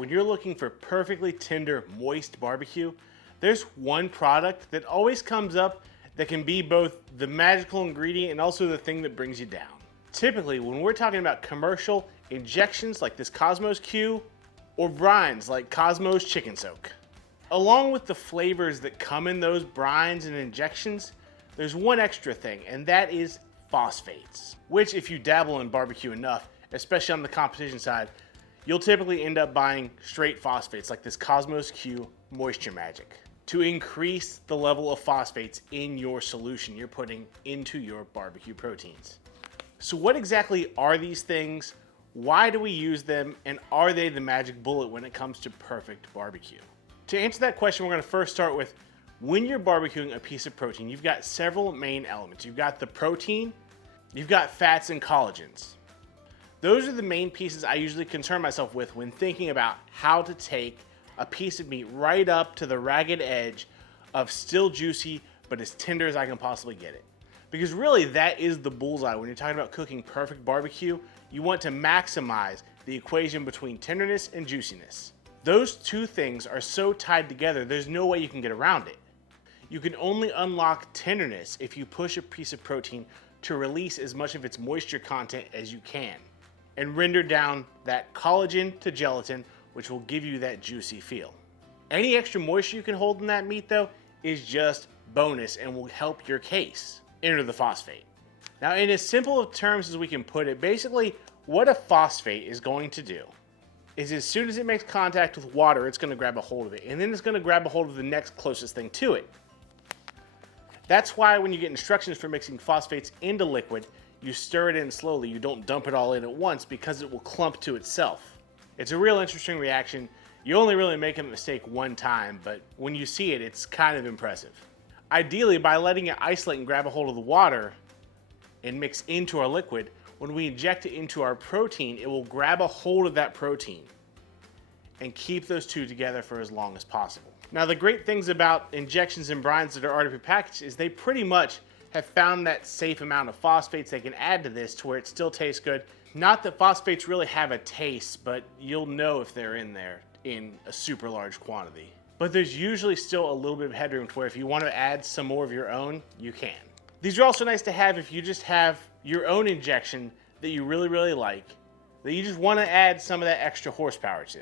When you're looking for perfectly tender, moist barbecue, there's one product that always comes up that can be both the magical ingredient and also the thing that brings you down. Typically, when we're talking about commercial injections like this Cosmos Q, or brines like Cosmos Chicken Soak. Along with the flavors that come in those brines and injections, there's one extra thing, and that is phosphates, which if you dabble in barbecue enough, especially on the competition side, you'll typically end up buying straight phosphates like this Cosmos Q Moisture Magic to increase the level of phosphates in your solution you're putting into your barbecue proteins. So what exactly are these things? Why do we use them? And are they the magic bullet when it comes to perfect barbecue? To answer that question, we're going to first start with when you're barbecuing a piece of protein, you've got several main elements. You've got the protein, you've got fats and collagens. Those are the main pieces I usually concern myself with when thinking about how to take a piece of meat right up to the ragged edge of still juicy, but as tender as I can possibly get it. Because really that is the bullseye. When you're talking about cooking perfect barbecue, you want to maximize the equation between tenderness and juiciness. Those two things are so tied together, there's no way you can get around it. You can only unlock tenderness if you push a piece of protein to release as much of its moisture content as you can, and render down that collagen to gelatin, which will give you that juicy feel. Any extra moisture you can hold in that meat though is just bonus and will help your case. Enter the phosphate. Now in as simple of terms as we can put it, basically what a phosphate is going to do is as soon as it makes contact with water, it's going to grab a hold of it, and then it's going to grab a hold of the next closest thing to it. That's why when you get instructions for mixing phosphates into liquid, you stir it in slowly. You don't dump it all in at once because it will clump to itself. It's a real interesting reaction. You only really make a mistake one time, but when you see it, it's kind of impressive. Ideally, by letting it isolate and grab a hold of the water and mix into our liquid, when we inject it into our protein, it will grab a hold of that protein and keep those two together for as long as possible. Now, the great things about injections and brines that are already prepackaged is they pretty much have found that safe amount of phosphates they can add to this to where it still tastes good. Not that phosphates really have a taste, but you'll know if they're in there in a super large quantity. But there's usually still a little bit of headroom to where if you want to add some more of your own, you can. These are also nice to have if you just have your own injection that you really like, that you just want to add some of that extra horsepower to.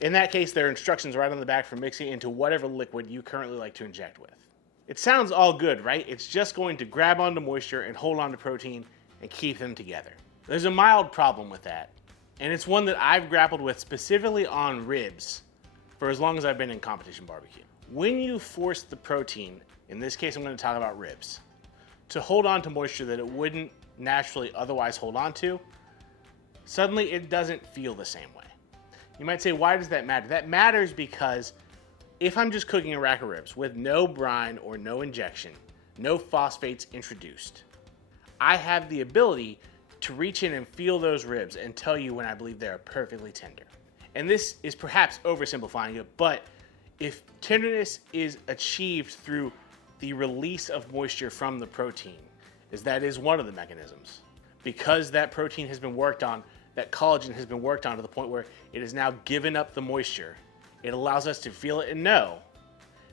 In that case, there are instructions right on the back for mixing into whatever liquid you currently like to inject with. It sounds all good, right? It's just going to grab onto moisture and hold on to protein and keep them together. There's a mild problem with that, and it's one that I've grappled with specifically on ribs for as long as I've been in competition barbecue. When you force the protein, in this case I'm going to talk about ribs, to hold on to moisture that it wouldn't naturally otherwise hold on to, suddenly it doesn't feel the same way. You might say, why does that matter? That matters because if I'm just cooking a rack of ribs with no brine or no injection, no phosphates introduced, I have the ability to reach in and feel those ribs and tell you when I believe they are perfectly tender. And this is perhaps oversimplifying it, but if tenderness is achieved through the release of moisture from the protein, that is one of the mechanisms. Because that protein has been worked on, that collagen has been worked on to the point where it has now given up the moisture, it allows us to feel it and know.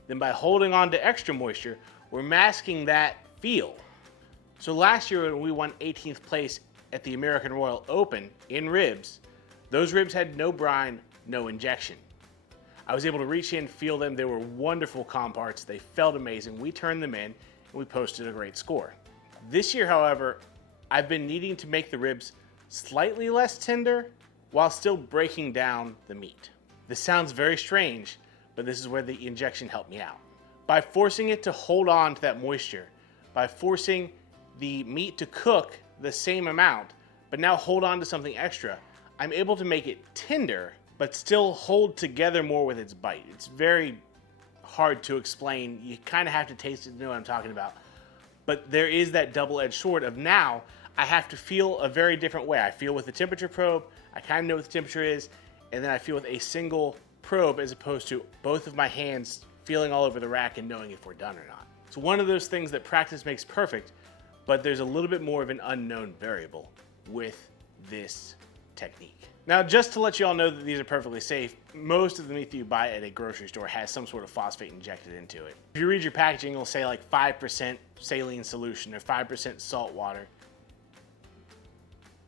Then by holding on to extra moisture, we're masking that feel. So last year when we won 18th place at the American Royal Open in ribs, those ribs had no brine, no injection. I was able to reach in, feel them. They were wonderful comparts. They felt amazing. We turned them in and we posted a great score. This year, however, I've been needing to make the ribs slightly less tender while still breaking down the meat. This sounds very strange, but this is where the injection helped me out. By forcing it to hold on to that moisture, by forcing the meat to cook the same amount, but now hold on to something extra, I'm able to make it tender, but still hold together more with its bite. It's very hard to explain. You kind of have to taste it to know what I'm talking about. But there is that double-edged sword of now I have to feel a very different way. I feel with the temperature probe, I kind of know what the temperature is, and then I feel with a single probe as opposed to both of my hands feeling all over the rack and knowing if we're done or not. It's one of those things that practice makes perfect, but there's a little bit more of an unknown variable with this technique. Now, just to let you all know that these are perfectly safe, most of the meat that you buy at a grocery store has some sort of phosphate injected into it. If you read your packaging, it'll say like 5% saline solution or 5% salt water.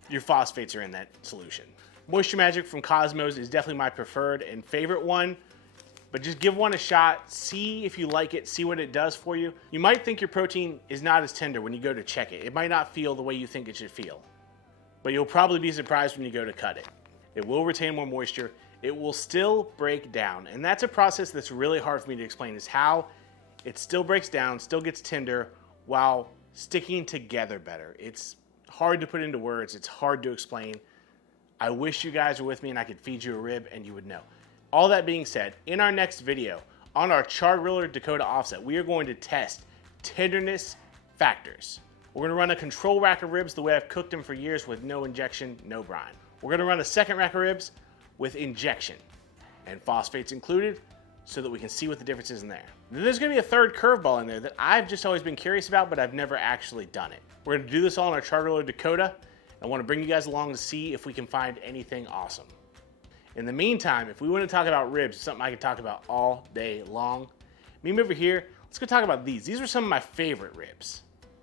Your phosphates are in that solution. Moisture Magic from Cosmos is definitely my preferred and favorite one, but just give one a shot, see if you like it, see what it does for you. You might think your protein is not as tender when you go to check it. It might not feel the way you think it should feel, but you'll probably be surprised when you go to cut it. It will retain more moisture. It will still break down, and that's a process that's really hard for me to explain, is how it still breaks down, still gets tender, while sticking together better. It's hard to put into words. It's hard to explain. I wish you guys were with me and I could feed you a rib and you would know. All that being said, in our next video, on our char-griller Dakota offset, we are going to test tenderness factors. We're going to run a control rack of ribs the way I've cooked them for years with no injection, no brine. We're going to run a second rack of ribs with injection and phosphates included so that we can see what the difference is in there. Then there's going to be a third curveball in there that I've just always been curious about, but I've never actually done it. We're going to do this all on our char-griller Dakota. I want to bring you guys along to see if we can find anything awesome. In the meantime, if we want to talk about ribs, something I could talk about all day long, meet me over here. Let's go talk about these. These are some of my favorite ribs.